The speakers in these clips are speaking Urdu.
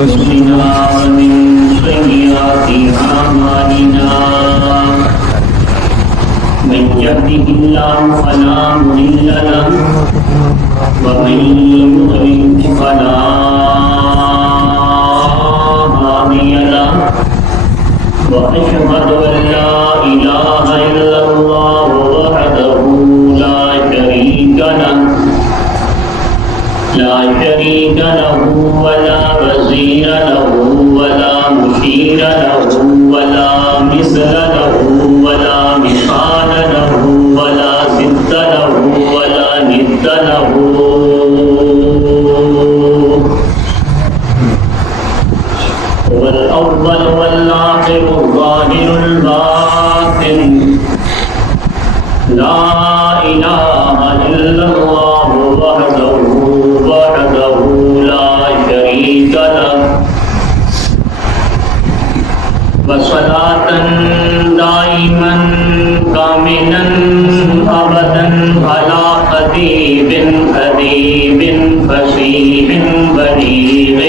أنفسنا ومن سيئات أعمالنا من يهده الله فلا مضل له ومن يضلل فلا هادي له وأشهد أن لا إله إلا الله وحده لا شريك له ولا وزير له ولا مشير له ولا مثل له ولا مثال له ولا ضد له ولا ند له هو الأول والآخر الظاهر الباطن لا إله إلا الله وحده لا شريك له وصلاة دائما كاملا أبدا على خطيب أديب فصيح بليغ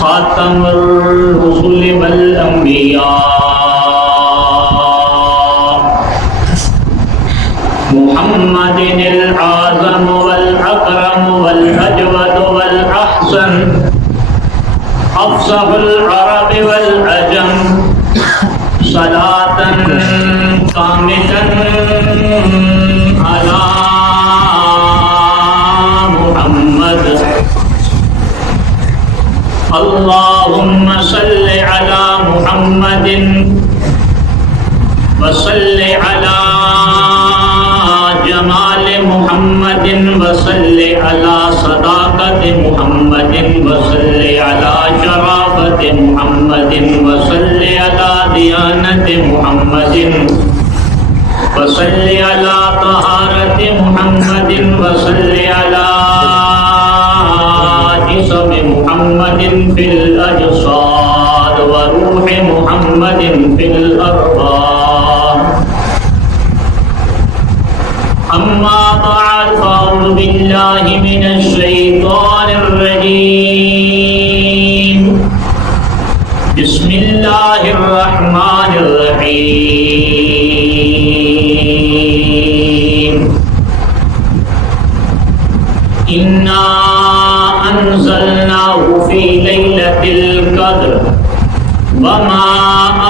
خاتم الرسل والأنبياء محمد الأعظم والأكرم والأجود والأحسن أفصح العرب والعجم صلاة كاملة على محمد اللهم صل على محمد وصل على جمال محمد وصل على صداقة محمد وصل على شرافة محمد وصل على ديانة محمد وصل على طهارة محمد وصل على جسم محمد في الأجساد وروح محمد في الأرواح أما بعد فأعوذ بالله من الشيطان الرجيم بسم الله الرحمن الرحيم إنا أنزلناه في ليلة القدر وما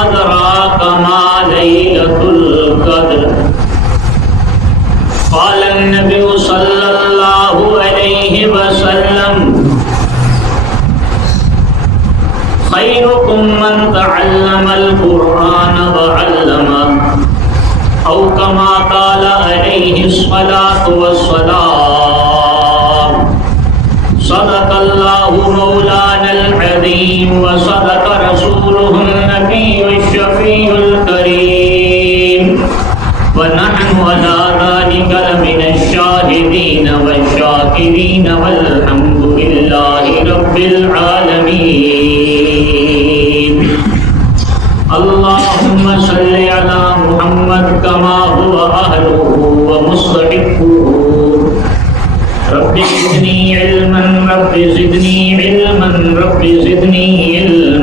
أدراك ما ليلة القدر قال النبي صلى الله عليه وسلم خيركم من تعلم القرآن وعلمه أو كما قال عليه الصلاة والسلام صدق الله مولانا العظيم وصدق رسوله النبي الشفيع الكريم ونحن على ذلك لمن الشاهدين والشاكرين والحمد لله رب العالمين اللهم صل على محمد كما هو أهله ومستحقه رب زدني علما رب زدني علما رب زدني علما